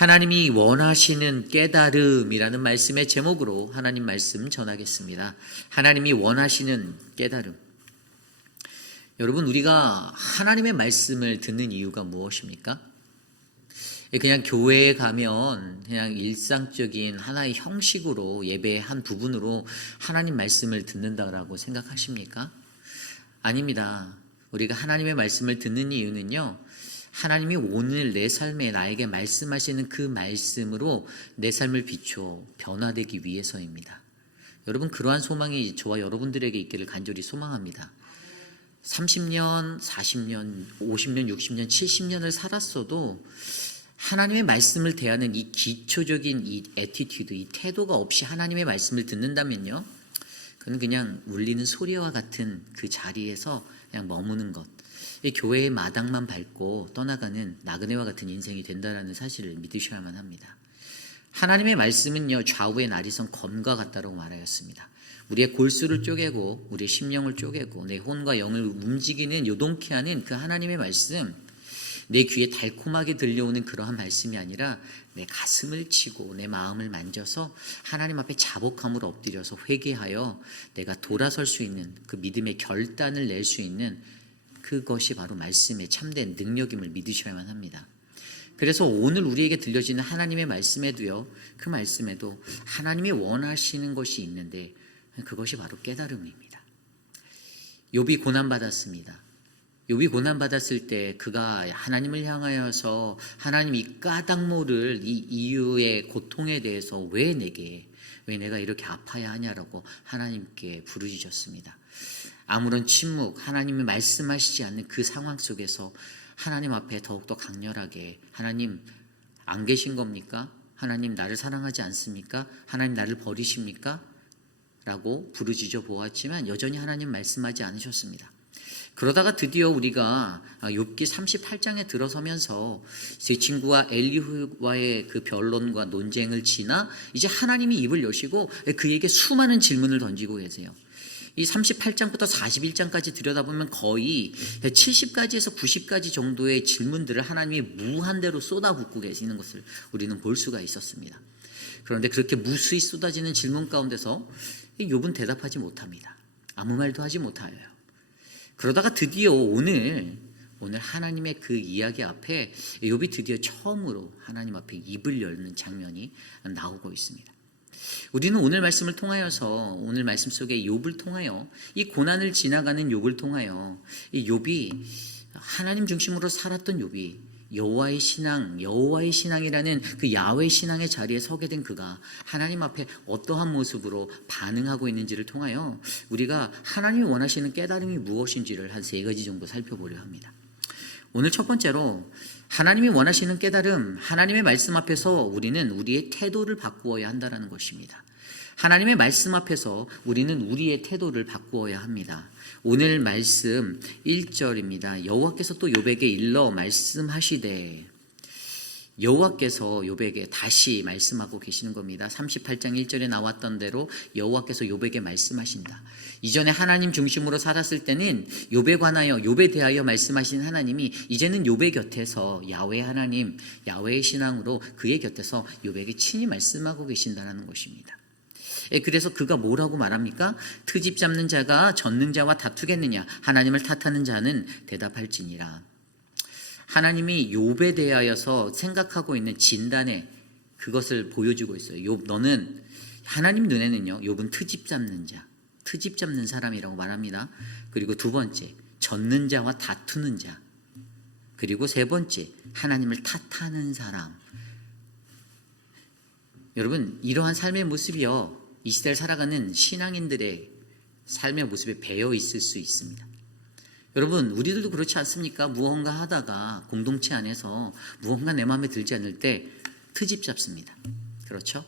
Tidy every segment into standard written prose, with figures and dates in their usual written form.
하나님이 원하시는 깨달음이라는 말씀의 제목으로 하나님 말씀 전하겠습니다. 하나님이 원하시는 깨달음. 여러분, 우리가 하나님의 말씀을 듣는 이유가 무엇입니까? 그냥 교회에 가면 그냥 일상적인 하나의 형식으로 예배의 한 부분으로 하나님 말씀을 듣는다라고 생각하십니까? 아닙니다. 우리가 하나님의 말씀을 듣는 이유는요, 하나님이 오늘 내 삶에 나에게 말씀하시는 그 말씀으로 내 삶을 비추어 변화되기 위해서입니다. 여러분, 그러한 소망이 저와 여러분들에게 있기를 간절히 소망합니다. 30년, 40년, 50년, 60년, 70년을 살았어도 하나님의 말씀을 대하는 이 기초적인 이 애티튜드, 이 태도가 없이 하나님의 말씀을 듣는다면요, 그건 그냥 울리는 소리와 같은 그 자리에서 그냥 머무는 것, 이 교회의 마당만 밟고 떠나가는 나그네와 같은 인생이 된다는 사실을 믿으셔야만 합니다. 하나님의 말씀은요, 좌우의 나리선 검과 같다고 말하였습니다. 우리의 골수를 쪼개고 우리의 심령을 쪼개고 내 혼과 영을 움직이는 요동케 하는 그 하나님의 말씀, 내 귀에 달콤하게 들려오는 그러한 말씀이 아니라 내 가슴을 치고 내 마음을 만져서 하나님 앞에 자복함으로 엎드려서 회개하여 내가 돌아설 수 있는 그 믿음의 결단을 낼 수 있는 그것이 바로 말씀의 참된 능력임을 믿으셔야만 합니다. 그래서 오늘 우리에게 들려지는 하나님의 말씀에도요, 그 말씀에도 하나님이 원하시는 것이 있는데 그것이 바로 깨달음입니다. 욥이 고난받았습니다. 욥이 고난받았을 때 그가 하나님을 향하여서 하나님 이 까닭 모를 이 이유의 고통에 대해서 왜 내가 이렇게 아파야 하냐라고 하나님께 부르짖었습니다. 아무런 침묵, 하나님이 말씀하시지 않는 그 상황 속에서 하나님 앞에 더욱더 강렬하게, 하나님 안 계신 겁니까? 하나님 나를 사랑하지 않습니까? 하나님 나를 버리십니까? 라고 부르짖어 보았지만 여전히 하나님 말씀하지 않으셨습니다. 그러다가 드디어 우리가 욥기 38장에 들어서면서 제 친구와 엘리후와의 그 변론과 논쟁을 지나 이제 하나님이 입을 여시고 그에게 수많은 질문을 던지고 계세요. 이 38장부터 41장까지 들여다보면 거의 70가지에서 90가지 정도의 질문들을 하나님이 무한대로 쏟아붓고 계시는 것을 우리는 볼 수가 있었습니다. 그런데 그렇게 무수히 쏟아지는 질문 가운데서 욥은 대답하지 못합니다. 아무 말도 하지 못하여요. 그러다가 드디어 오늘 하나님의 그 이야기 앞에 욥이 드디어 처음으로 하나님 앞에 입을 열는 장면이 나오고 있습니다. 우리는 오늘 말씀을 통하여서, 오늘 말씀 속에 욥을 통하여, 이 고난을 지나가는 욥을 통하여 이 욥이 하나님 중심으로 살았던 욥이 여호와의 신앙이라는 그 야훼 신앙의 자리에 서게 된 그가 하나님 앞에 어떠한 모습으로 반응하고 있는지를 통하여 우리가 하나님이 원하시는 깨달음이 무엇인지를 한 3가지 정도 살펴보려 합니다. 오늘 첫 번째로 하나님이 원하시는 깨달음, 하나님의 말씀 앞에서 우리는 우리의 태도를 바꾸어야 한다는 것입니다. 하나님의 말씀 앞에서 우리는 우리의 태도를 바꾸어야 합니다. 오늘 말씀 1절입니다. 여호와께서 또 욥에게 일러 말씀하시되, 여호와께서 욥에게 다시 말씀하고 계시는 겁니다. 38장 1절에 나왔던 대로 여호와께서 욥에게 말씀하신다. 이전에 하나님 중심으로 살았을 때는 욥에 대하여 말씀하신 하나님이 이제는 욥의 곁에서 야훼 하나님, 야훼의 신앙으로 그의 곁에서 욥에게 친히 말씀하고 계신다는 것입니다. 그래서 그가 뭐라고 말합니까? 트집 잡는 자가 젖는 자와 다투겠느냐? 하나님을 탓하는 자는 대답할지니라. 하나님이 욥에 대하여서 생각하고 있는 진단에 그것을 보여주고 있어요. 욥, 너는 하나님 눈에는요, 욥은 트집 잡는 사람이라고 말합니다. 그리고 두 번째, 젖는 자와 다투는 자. 그리고 세 번째, 하나님을 탓하는 사람. 여러분, 이러한 삶의 모습이요, 이 시대를 살아가는 신앙인들의 삶의 모습에 배어 있을 수 있습니다. 여러분, 우리들도 그렇지 않습니까? 무언가 하다가 공동체 안에서 무언가 내 마음에 들지 않을 때 트집 잡습니다. 그렇죠?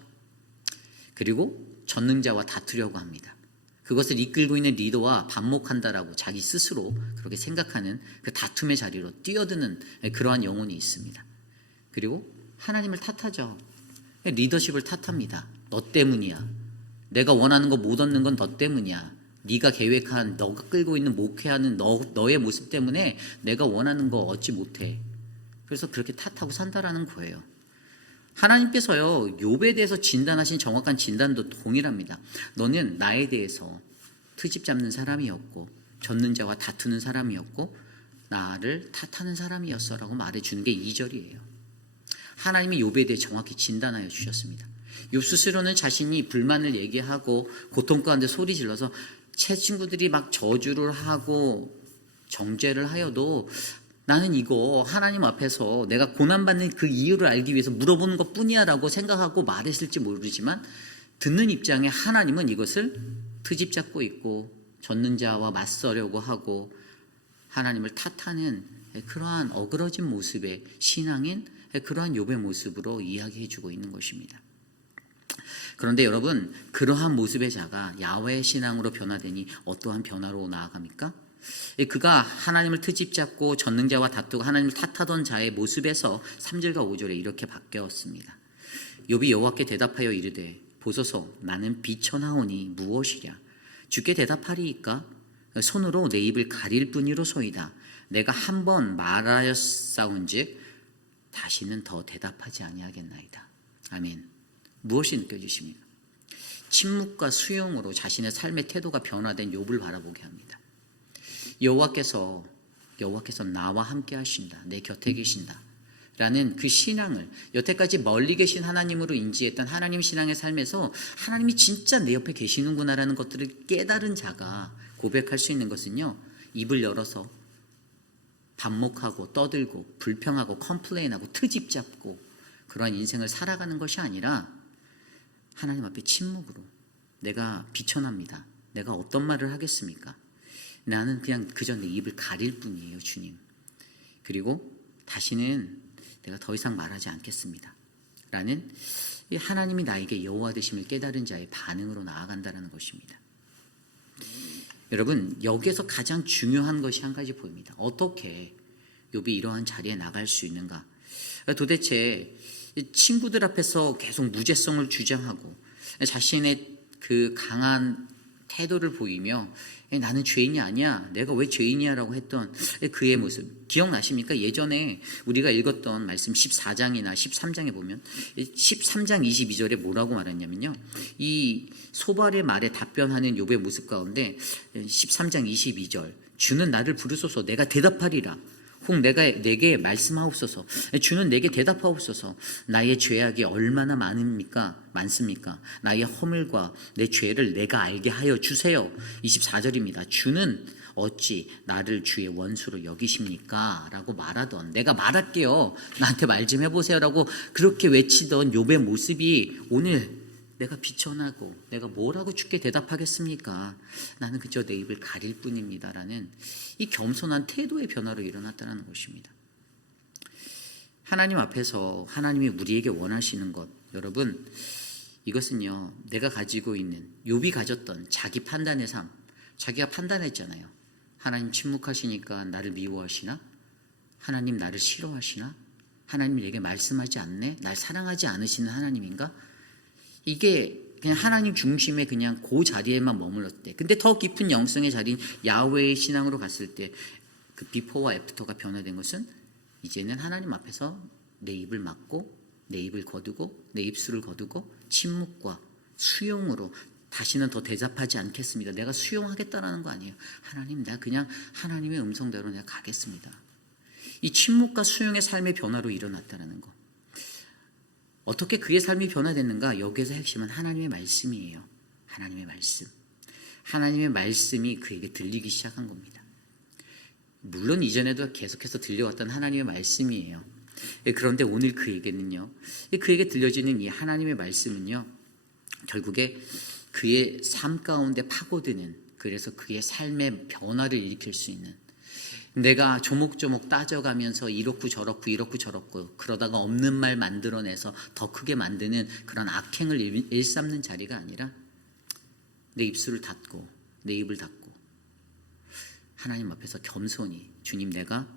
그리고 전능자와 다투려고 합니다. 그것을 이끌고 있는 리더와 반목한다라고 자기 스스로 그렇게 생각하는 그 다툼의 자리로 뛰어드는 그러한 영혼이 있습니다. 그리고 하나님을 탓하죠. 리더십을 탓합니다. 너 때문이야. 내가 원하는 거 못 얻는 건 너 때문이야. 네가 계획한, 너가 끌고 있는 목회하는 너의 모습 때문에 내가 원하는 거 얻지 못해. 그래서 그렇게 탓하고 산다라는 거예요. 하나님께서요, 욥에 대해서 진단하신 정확한 진단도 동일합니다. 너는 나에 대해서 트집 잡는 사람이었고 젖는 자와 다투는 사람이었고 나를 탓하는 사람이었어라고 말해주는 게 2절이에요. 하나님이 욥에 대해 정확히 진단하여 주셨습니다. 욥 스스로는 자신이 불만을 얘기하고 고통 가운데 소리 질러서 제 친구들이 막 저주를 하고 정죄를 하여도 나는 이거 하나님 앞에서 내가 고난받는 그 이유를 알기 위해서 물어보는 것 뿐이야 라고 생각하고 말했을지 모르지만 듣는 입장에 하나님은 이것을 트집 잡고 있고 젖는 자와 맞서려고 하고 하나님을 탓하는 그러한 어그러진 모습의 신앙인 그러한 욥의 모습으로 이야기해 주고 있는 것입니다. 그런데 여러분, 그러한 모습의 자가 야훼의 신앙으로 변화되니 어떠한 변화로 나아갑니까? 그가 하나님을 트집 잡고 전능자와 다투고 하나님을 탓하던 자의 모습에서 3절과 5절에 이렇게 바뀌었습니다. 욥이 여호와께 대답하여 이르되 보소서 나는 비천하오니 무엇이랴 주께 대답하리이까 손으로 내 입을 가릴 뿐이로소이다. 내가 한 번 말하였사온즉 다시는 더 대답하지 아니하겠나이다. 아멘. 무엇이 느껴지십니까? 침묵과 수용으로 자신의 삶의 태도가 변화된 욥을 바라보게 합니다. 여호와께서 나와 함께 하신다. 내 곁에 계신다. 라는 그 신앙을 여태까지 멀리 계신 하나님으로 인지했던 하나님 신앙의 삶에서 하나님이 진짜 내 옆에 계시는구나라는 것들을 깨달은 자가 고백할 수 있는 것은요, 입을 열어서 반목하고 떠들고 불평하고 컴플레인하고 트집 잡고 그러한 인생을 살아가는 것이 아니라 하나님 앞에 침묵으로 내가 비천합니다. 내가 어떤 말을 하겠습니까? 나는 그냥 그저 내 입을 가릴 뿐이에요, 주님. 그리고 다시는 내가 더 이상 말하지 않겠습니다. 라는 하나님이 나에게 여호와 되심을 깨달은 자의 반응으로 나아간다는 것입니다. 여러분, 여기에서 가장 중요한 것이 한 가지 보입니다. 어떻게 욥이 이러한 자리에 나갈 수 있는가? 도대체 친구들 앞에서 계속 무죄성을 주장하고 자신의 그 강한 태도를 보이며 나는 죄인이 아니야, 내가 왜 죄인이야 라고 했던 그의 모습 기억나십니까? 예전에 우리가 읽었던 말씀 14장이나 13장에 보면 13장 22절에 뭐라고 말했냐면요, 이 소발의 말에 답변하는 욥의 모습 가운데 13장 22절 주는 나를 부르소서 내가 대답하리라 혹 내게 말씀하옵소서. 주는 내게 대답하옵소서. 나의 죄악이 얼마나 많습니까? 나의 허물과 내 죄를 내가 알게 하여 주세요. 24절입니다. 주는 어찌 나를 주의 원수로 여기십니까? 라고 말하던, 내가 말할게요, 나한테 말 좀 해보세요 라고 그렇게 외치던 욥의 모습이 오늘 내가 비천하고 내가 뭐라고 주께 대답하겠습니까? 나는 그저 내 입을 가릴 뿐입니다 라는 이 겸손한 태도의 변화로 일어났다는 것입니다. 하나님 앞에서 하나님이 우리에게 원하시는 것, 여러분, 이것은요, 내가 가지고 있는 욥이 가졌던 자기 판단의 삶, 자기가 판단했잖아요. 하나님 침묵하시니까 나를 미워하시나? 하나님 나를 싫어하시나? 하나님 내게 말씀하지 않네? 날 사랑하지 않으시는 하나님인가? 이게 그냥 하나님 중심의 그냥 그 자리에만 머물렀을 때, 근데 더 깊은 영성의 자리인 야훼의 신앙으로 갔을 때 그 비포와 애프터가 변화된 것은 이제는 하나님 앞에서 내 입을 막고 내 입을 거두고 내 입술을 거두고 침묵과 수용으로 다시는 더 대답하지 않겠습니다. 내가 수용하겠다라는 거 아니에요. 하나님, 내가 그냥 하나님의 음성대로 내가 가겠습니다. 이 침묵과 수용의 삶의 변화로 일어났다는 것. 어떻게 그의 삶이 변화됐는가? 여기에서 핵심은 하나님의 말씀이에요. 하나님의 말씀. 하나님의 말씀이 그에게 들리기 시작한 겁니다. 물론 이전에도 계속해서 들려왔던 하나님의 말씀이에요. 그런데 오늘 그에게는요, 그에게 들려지는 이 하나님의 말씀은요, 결국에 그의 삶 가운데 파고드는, 그래서 그의 삶의 변화를 일으킬 수 있는, 내가 조목조목 따져가면서 이렇고 저렇고 그러다가 없는 말 만들어내서 더 크게 만드는 그런 악행을 일삼는 자리가 아니라 내 입술을 닫고 내 입을 닫고 하나님 앞에서 겸손히, 주님, 내가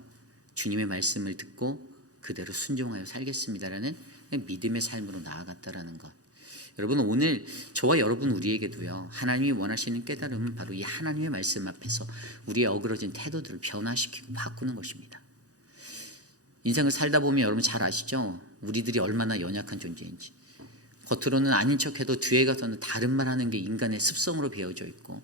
주님의 말씀을 듣고 그대로 순종하여 살겠습니다라는 믿음의 삶으로 나아갔다라는 것. 여러분, 오늘 저와 여러분 우리에게도요, 하나님이 원하시는 깨달음은 바로 이 하나님의 말씀 앞에서 우리의 어그러진 태도들을 변화시키고 바꾸는 것입니다. 인생을 살다 보면 여러분 잘 아시죠? 우리들이 얼마나 연약한 존재인지. 겉으로는 아닌 척해도 뒤에 가서는 다른 말 하는 게 인간의 습성으로 배어져 있고,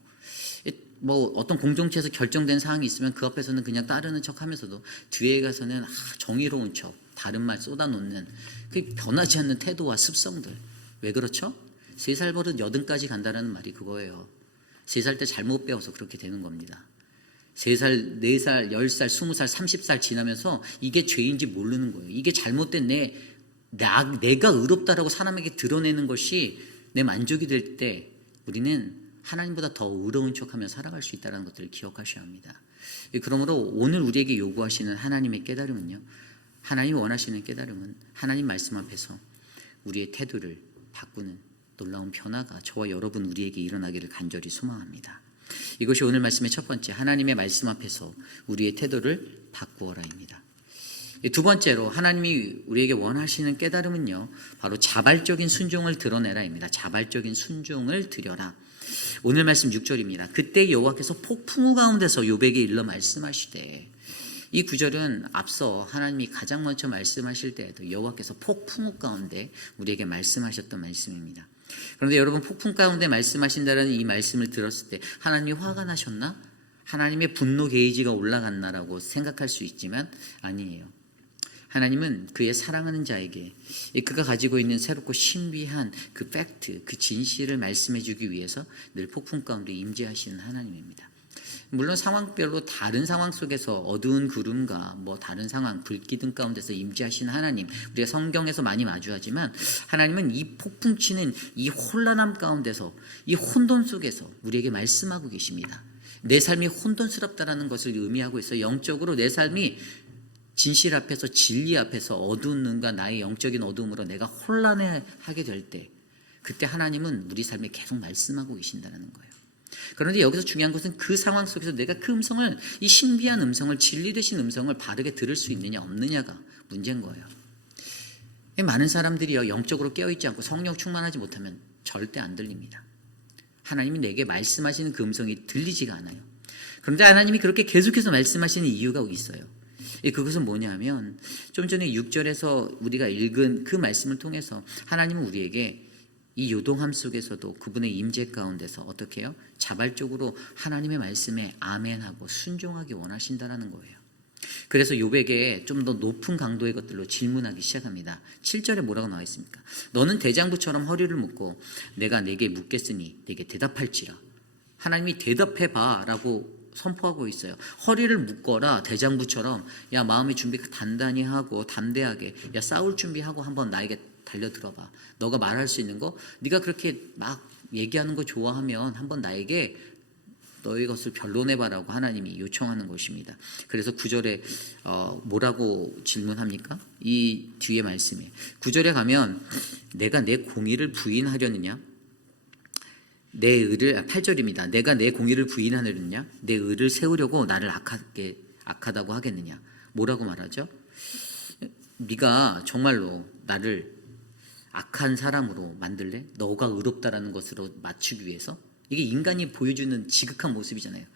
뭐 어떤 공동체에서 결정된 사항이 있으면 그 앞에서는 그냥 따르는 척 하면서도 뒤에 가서는 정의로운 척, 다른 말 쏟아놓는 그 변하지 않는 태도와 습성들. 왜 그렇죠? 3살 버릇 80까지 간다라는 말이 그거예요. 3살 때 잘못 배워서 그렇게 되는 겁니다. 3살, 4살, 10살, 20살, 30살 지나면서 이게 죄인지 모르는 거예요. 이게 잘못된 내가 의롭다라고 사람에게 드러내는 것이 내 만족이 될 때 우리는 하나님보다 더 의로운 척하며 살아갈 수 있다는 것들을 기억하셔야 합니다. 그러므로 오늘 우리에게 요구하시는 하나님의 깨달음은요, 하나님이 원하시는 깨달음은 하나님 말씀 앞에서 우리의 태도를 바꾸는 놀라운 변화가 저와 여러분 우리에게 일어나기를 간절히 소망합니다. 이것이 오늘 말씀의 첫 번째, 하나님의 말씀 앞에서 우리의 태도를 바꾸어라입니다. 두 번째로 하나님이 우리에게 원하시는 깨달음은요, 바로 자발적인 순종을 드러내라입니다. 자발적인 순종을 드려라. 오늘 말씀 6절입니다. 그때 여호와께서 폭풍우 가운데서 욥에게 일러 말씀하시되, 이 구절은 앞서 하나님이 가장 먼저 말씀하실 때에도 여호와께서 폭풍우 가운데 우리에게 말씀하셨던 말씀입니다. 그런데 여러분, 폭풍 가운데 말씀하신다는 이 말씀을 들었을 때 하나님이 화가 나셨나? 하나님의 분노 게이지가 올라갔나라고 생각할 수 있지만 아니에요. 하나님은 그의 사랑하는 자에게 그가 가지고 있는 새롭고 신비한 그 팩트, 그 진실을 말씀해 주기 위해서 늘 폭풍 가운데 임재하시는 하나님입니다. 물론 상황별로 다른 상황 속에서 어두운 구름과 뭐 다른 상황, 불기둥 가운데서 임재하시는 하나님, 우리가 성경에서 많이 마주하지만 하나님은 이 폭풍 치는 이 혼란함 가운데서, 이 혼돈 속에서 우리에게 말씀하고 계십니다. 내 삶이 혼돈스럽다라는 것을 의미하고 있어요. 영적으로 내 삶이 진실 앞에서, 진리 앞에서 어두운 눈과 나의 영적인 어두움으로 내가 혼란해하게 될 때, 그때 하나님은 우리 삶에 계속 말씀하고 계신다는 거예요. 그런데 여기서 중요한 것은 그 상황 속에서 내가 그 음성을, 이 신비한 음성을, 진리 되신 음성을 바르게 들을 수 있느냐 없느냐가 문제인 거예요. 많은 사람들이요, 영적으로 깨어있지 않고 성령 충만하지 못하면 절대 안 들립니다. 하나님이 내게 말씀하시는 그 음성이 들리지가 않아요. 그런데 하나님이 그렇게 계속해서 말씀하시는 이유가 있어요. 그것은 뭐냐면, 좀 전에 6절에서 우리가 읽은 그 말씀을 통해서 하나님은 우리에게 이 요동함 속에서도 그분의 임재 가운데서 어떻게 해요? 자발적으로 하나님의 말씀에 아멘하고 순종하기 원하신다라는 거예요. 그래서 욥에게 좀 더 높은 강도의 것들로 질문하기 시작합니다. 7절에 뭐라고 나와 있습니까? 너는 대장부처럼 허리를 묶고 내가 내게 묻겠으니 내게 대답할지라. 하나님이 대답해봐 라고 선포하고 있어요. 허리를 묶어라, 대장부처럼. 야, 마음의 준비가 단단히 하고 담대하게, 야, 싸울 준비하고 한번 나에게 달려들어봐. 너가 말할 수 있는 거, 네가 그렇게 막 얘기하는 거 좋아하면 한번 나에게 너의 것을 변론해봐라고 하나님이 요청하는 것입니다. 그래서 9절에 뭐라고 질문합니까? 이 뒤에 말씀에 9절에 가면 내가 내 공의를 부인하려느냐? 내 의를, 8절입니다. 내가 내 공의를 부인하느냐? 내 의를 세우려고 나를 악하다고 하겠느냐? 뭐라고 말하죠? 네가 정말로 나를 악한 사람으로 만들래? 너가 의롭다라는 것으로 맞추기 위해서? 이게 인간이 보여주는 지극한 모습이잖아요.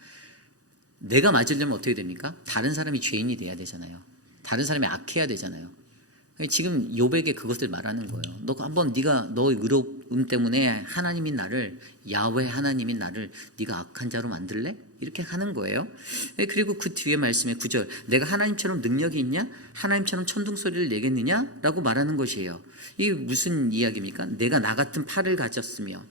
내가 맞으려면 어떻게 됩니까? 다른 사람이 죄인이 돼야 되잖아요. 다른 사람이 악해야 되잖아요. 지금 욥에게 그것을 말하는 거예요. 너 한번 네가 너의 의로움 때문에 하나님인 나를, 야훼 하나님인 나를 네가 악한 자로 만들래? 이렇게 하는 거예요. 그리고 그 뒤에 말씀에 9절, 내가 하나님처럼 능력이 있냐? 하나님처럼 천둥소리를 내겠느냐? 라고 말하는 것이에요. 이게 무슨 이야기입니까? 내가 나 같은 팔을 가졌으면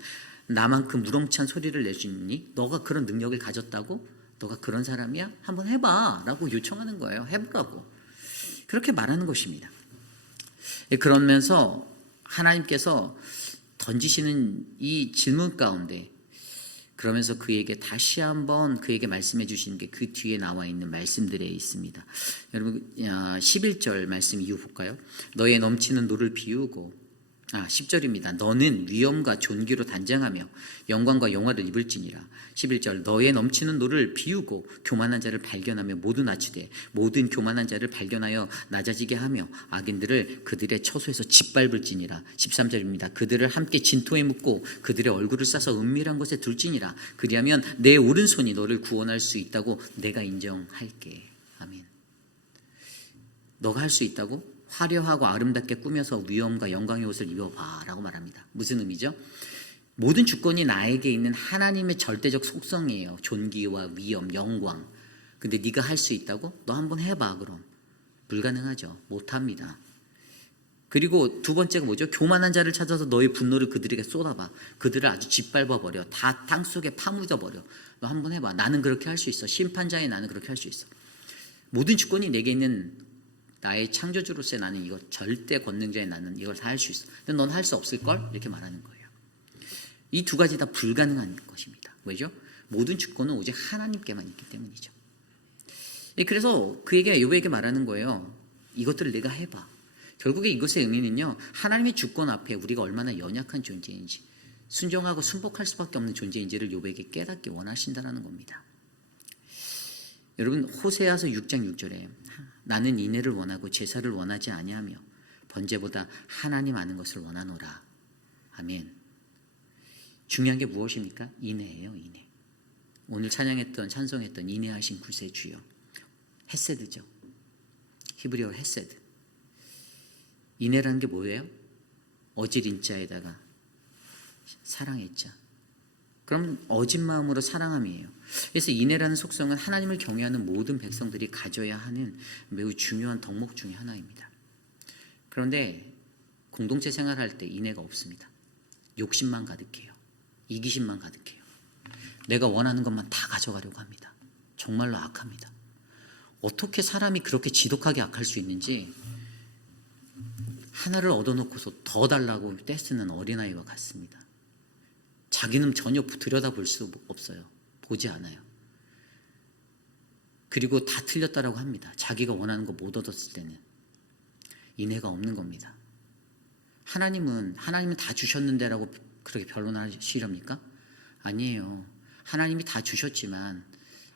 나만큼 무렁찬 소리를 낼 수 있니? 너가 그런 능력을 가졌다고? 너가 그런 사람이야? 한번 해봐 라고 요청하는 거예요. 해보라고. 그렇게 말하는 것입니다. 그러면서 하나님께서 던지시는 이 질문 가운데, 그러면서 그에게 다시 한번 그에게 말씀해 주시는 게 그 뒤에 나와 있는 말씀들에 있습니다. 여러분 11절 말씀 이후 볼까요? 너의 넘치는 노를 비우고, 10절입니다. 너는 위엄과 존귀로 단장하며 영광과 영화를 입을지니라. 11절 너의 넘치는 노를 비우고 교만한 자를 발견하며 모두 낮추되 모든 교만한 자를 발견하여 낮아지게 하며 악인들을 그들의 처소에서 짓밟을지니라. 13절입니다. 그들을 함께 진토에 묻고 그들의 얼굴을 싸서 은밀한 곳에 둘지니라. 그리하면 내 오른손이 너를 구원할 수 있다고 내가 인정할게. 아멘. 너가 할 수 있다고? 화려하고 아름답게 꾸며서 위엄과 영광의 옷을 입어봐 라고 말합니다. 무슨 의미죠? 모든 주권이 나에게 있는 하나님의 절대적 속성이에요. 존귀와 위엄, 영광. 근데 네가 할 수 있다고? 너 한번 해봐 그럼. 불가능하죠. 못합니다. 그리고 두 번째가 뭐죠? 교만한 자를 찾아서 너의 분노를 그들에게 쏟아봐. 그들을 아주 짓밟아버려. 다 땅속에 파묻어버려. 너 한번 해봐. 나는 그렇게 할 수 있어. 심판자의 나는 그렇게 할 수 있어. 모든 주권이 내게 있는 나의 창조주로서의 나는 이거, 절대 권능자의 나는 이걸 다 할 수 있어. 근데 넌 할 수 없을걸? 이렇게 말하는 거예요. 이 두 가지 다 불가능한 것입니다. 왜죠? 모든 주권은 오직 하나님께만 있기 때문이죠. 그래서 그에게 욥에게 말하는 거예요. 이것들을 내가 해봐. 결국에 이것의 의미는요, 하나님의 주권 앞에 우리가 얼마나 연약한 존재인지, 순종하고 순복할 수밖에 없는 존재인지를 욥에게 깨닫기 원하신다는 겁니다. 여러분, 호세아서 6장 6절에 나는 인애를 원하고 제사를 원하지 아니하며 번제보다 하나님 아는 것을 원하노라. 아멘. 중요한 게 무엇입니까? 인애예요. 인애. 오늘 찬송했던 인애하신 구세주여. 헤세드죠. 히브리어 헤세드. 인애라는 게 뭐예요? 어질인 자에다가 사랑의 자. 그럼 어진 마음으로 사랑함이에요. 그래서 인애라는 속성은 하나님을 경외하는 모든 백성들이 가져야 하는 매우 중요한 덕목 중에 하나입니다. 그런데 공동체 생활할 때 인애가 없습니다. 욕심만 가득해요. 이기심만 가득해요. 내가 원하는 것만 다 가져가려고 합니다. 정말로 악합니다. 어떻게 사람이 그렇게 지독하게 악할 수 있는지, 하나를 얻어놓고서 더 달라고 떼쓰는 어린아이와 같습니다. 자기는 전혀 들여다볼 수 없어요. 보지 않아요. 그리고 다 틀렸다라고 합니다. 자기가 원하는 거 못 얻었을 때는. 인애가 없는 겁니다. 하나님은 다 주셨는데라고 그렇게 변론하시렵니까? 아니에요. 하나님이 다 주셨지만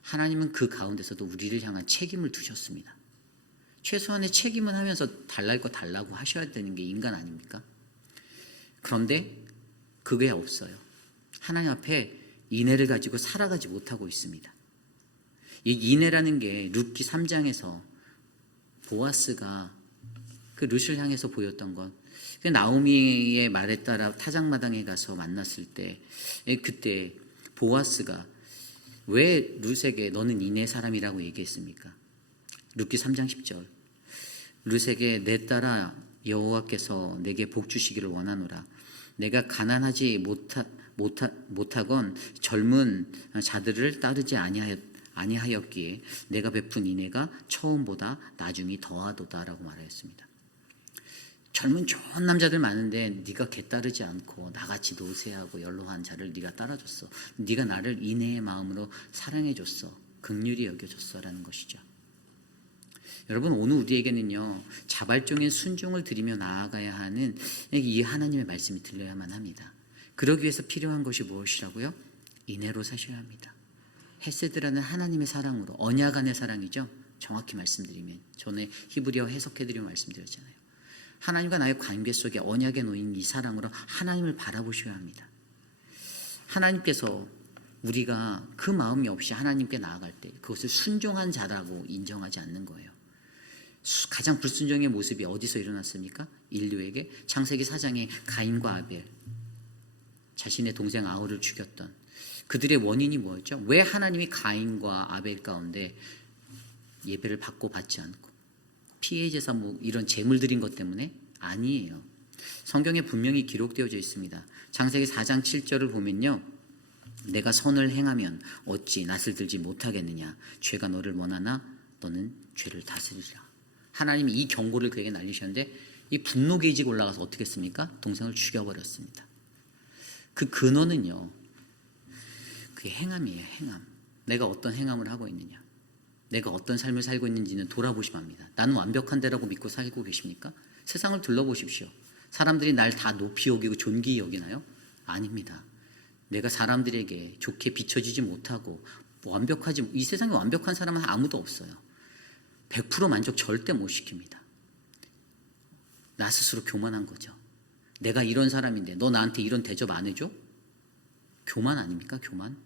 하나님은 그 가운데서도 우리를 향한 책임을 두셨습니다. 최소한의 책임은 하면서 달랄 거 달라고 하셔야 되는 게 인간 아닙니까? 그런데 그게 없어요. 하나님 앞에 인애를 가지고 살아가지 못하고 있습니다. 이 인애라는 게 룻기 3장에서 보아스가 그 룻을 향해서 보였던 것, 나오미의 말에 따라 타작마당에 가서 만났을 때, 그때 보아스가 왜 룻에게 너는 인애 사람이라고 얘기했습니까? 룻기 3장 10절. 룻에게 내 딸아 여호와께서 내게 복 주시기를 원하노라. 내가 가난하지 못하건 젊은 자들을 따르지 아니하였기에 내가 베푼 인애가 처음보다 나중이 더하도다라고 말하였습니다. 젊은 좋은 남자들 많은데 네가 개 따르지 않고 나같이 노쇠하고 연로한 자를 네가 따라줬어. 네가 나를 인애의 마음으로 사랑해줬어. 긍휼히 여겨줬어라는 것이죠. 여러분, 오늘 우리에게는요, 자발적인 순종을 드리며 나아가야 하는 이 하나님의 말씀이 들려야만 합니다. 그러기 위해서 필요한 것이 무엇이라고요? 인애로 사셔야 합니다. 헤세드라는 하나님의 사랑으로, 언약 안의 사랑이죠. 정확히 말씀드리면 전에 히브리어 해석해드리며 말씀드렸잖아요. 하나님과 나의 관계 속에 언약에 놓인 이 사랑으로 하나님을 바라보셔야 합니다. 하나님께서 우리가 그 마음이 없이 하나님께 나아갈 때 그것을 순종한 자라고 인정하지 않는 거예요. 가장 불순종의 모습이 어디서 일어났습니까? 인류에게 창세기 4장에 가인과 아벨, 자신의 동생 아울을 죽였던 그들의 원인이 뭐였죠? 왜 하나님이 가인과 아벨 가운데 예배를 받고 받지 않고 피해 제사 이런 제물 드린 것 때문에? 아니에요. 성경에 분명히 기록되어져 있습니다. 창세기 4장 7절을 보면요, 내가 선을 행하면 어찌 낯을 들지 못하겠느냐. 죄가 너를 원하나 너는 죄를 다스리라. 하나님이 이 경고를 그에게 날리셨는데 이 분노 게이지가 올라가서 어떻게 했습니까? 동생을 죽여버렸습니다. 그 근원은요, 그게 행함이에요. 행함. 내가 어떤 행함을 하고 있느냐, 내가 어떤 삶을 살고 있는지는 돌아보시면 합니다. 나는 완벽한 데라고 믿고 살고 계십니까? 세상을 둘러보십시오. 사람들이 날 다 높이 여기고 존귀히 여기나요? 아닙니다. 내가 사람들에게 좋게 비춰지지 못하고 이 세상에 완벽한 사람은 아무도 없어요. 100% 만족 절대 못 시킵니다. 나 스스로 교만한 거죠. 내가 이런 사람인데 너 나한테 이런 대접 안 해줘? 교만 아닙니까? 교만.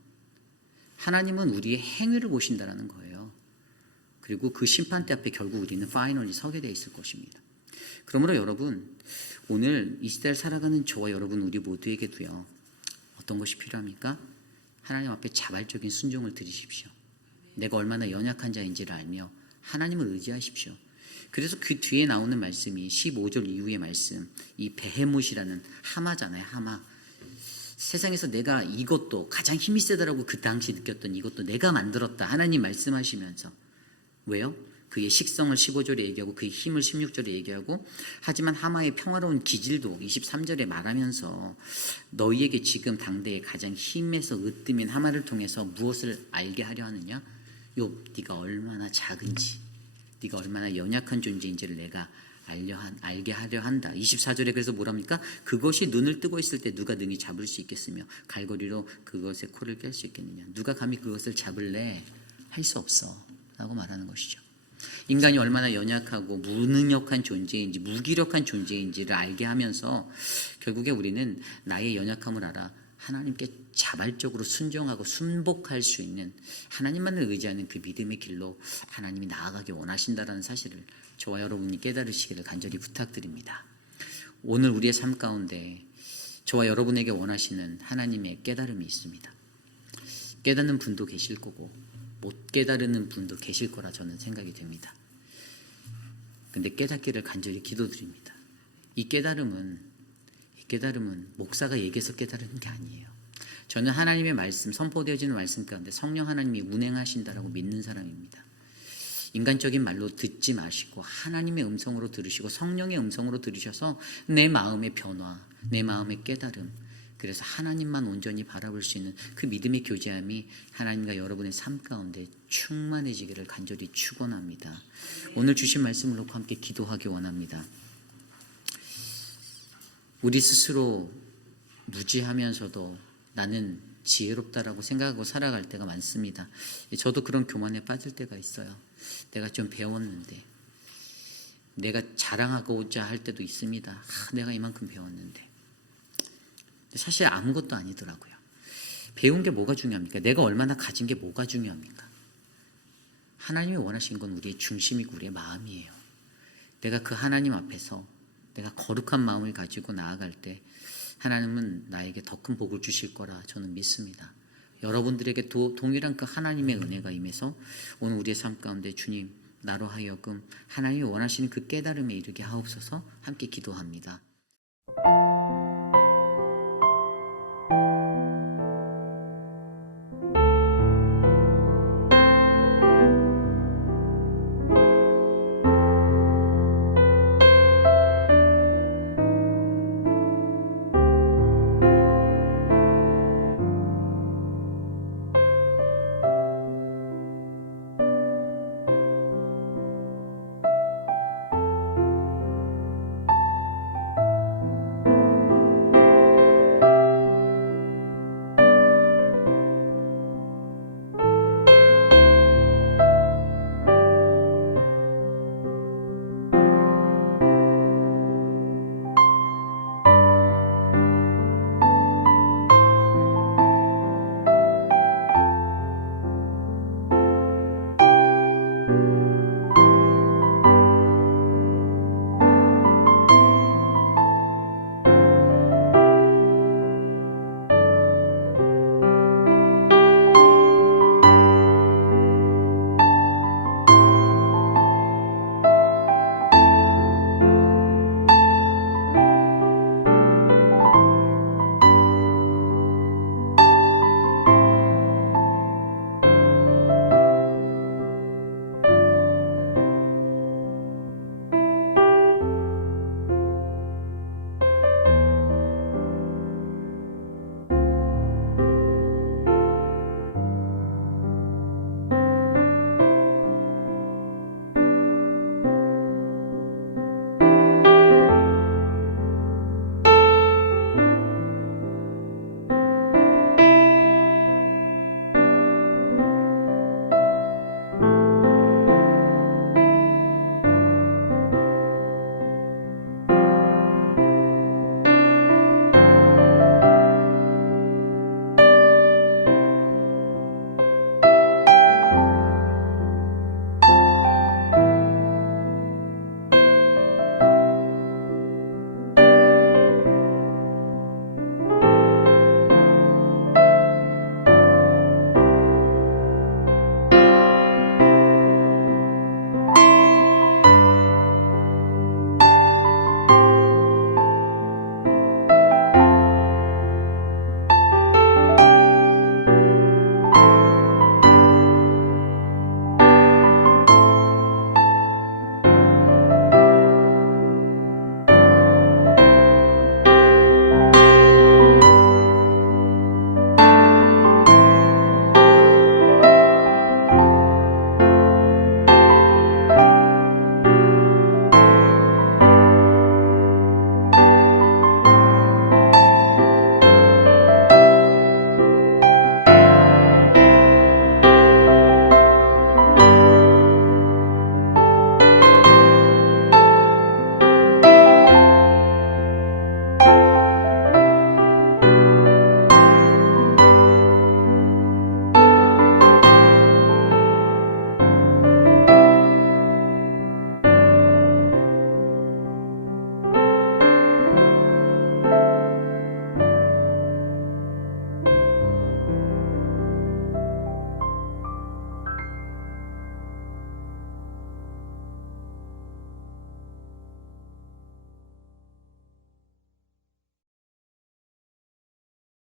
하나님은 우리의 행위를 보신다라는 거예요. 그리고 그 심판대 앞에 결국 우리는 파이널리 서게 돼 있을 것입니다. 그러므로 여러분, 오늘 이 시대를 살아가는 저와 여러분 우리 모두에게도요, 어떤 것이 필요합니까? 하나님 앞에 자발적인 순종을 드리십시오. 내가 얼마나 연약한 자인지를 알며 하나님을 의지하십시오. 그래서 그 뒤에 나오는 말씀이 15절 이후의 말씀, 이 베헤못이라는 하마잖아요. 하마. 세상에서 내가 이것도 가장 힘이 세다라고 그 당시 느꼈던 이것도 내가 만들었다. 하나님 말씀하시면서. 왜요? 그의 식성을 15절에 얘기하고 그의 힘을 16절에 얘기하고, 하지만 하마의 평화로운 기질도 23절에 말하면서 너희에게 지금 당대에 가장 힘에서 으뜸인 하마를 통해서 무엇을 알게 하려 하느냐? 네가 얼마나 작은지, 네가 얼마나 연약한 존재인지를 내가 알게 하려 한다. 24절에 그래서 뭐랍니까? 그것이 눈을 뜨고 있을 때 누가 능히 잡을 수 있겠으며 갈고리로 그것의 코를 깰 수 있겠느냐. 누가 감히 그것을 잡을래? 할 수 없어 라고 말하는 것이죠. 인간이 얼마나 연약하고 무능력한 존재인지, 무기력한 존재인지를 알게 하면서 결국에 우리는 나의 연약함을 알아 하나님께 자발적으로 순종하고 순복할 수 있는, 하나님만을 의지하는 그 믿음의 길로 하나님이 나아가기 원하신다는 사실을 저와 여러분이 깨달으시기를 간절히 부탁드립니다. 오늘 우리의 삶 가운데 저와 여러분에게 원하시는 하나님의 깨달음이 있습니다. 깨닫는 분도 계실 거고 못 깨달는 분도 계실 거라 저는 생각이 됩니다. 근데 깨닫기를 간절히 기도드립니다. 이 깨달음은 목사가 얘기해서 깨달은 게 아니에요. 저는 하나님의 말씀, 선포되어지는 말씀 가운데 성령 하나님이 운행하신다라고 믿는 사람입니다. 인간적인 말로 듣지 마시고 하나님의 음성으로 들으시고 성령의 음성으로 들으셔서 내 마음의 변화, 내 마음의 깨달음, 그래서 하나님만 온전히 바라볼 수 있는 그 믿음의 교제함이 하나님과 여러분의 삶 가운데 충만해지기를 간절히 축원합니다. 오늘 주신 말씀을 놓고 함께 기도하기 원합니다. 우리 스스로 무지하면서도 나는 지혜롭다라고 생각하고 살아갈 때가 많습니다. 저도 그런 교만에 빠질 때가 있어요. 내가 좀 배웠는데, 내가 자랑하고자 할 때도 있습니다. 내가 이만큼 배웠는데. 사실 아무것도 아니더라고요. 배운 게 뭐가 중요합니까? 내가 얼마나 가진 게 뭐가 중요합니까? 하나님이 원하신 건 우리의 중심이고 우리의 마음이에요. 내가 그 하나님 앞에서 내가 거룩한 마음을 가지고 나아갈 때 하나님은 나에게 더 큰 복을 주실 거라 저는 믿습니다. 여러분들에게 동일한 그 하나님의 은혜가 임해서 오늘 우리의 삶 가운데 주님, 나로 하여금 하나님이 원하시는 그 깨달음에 이르게 하옵소서. 함께 기도합니다.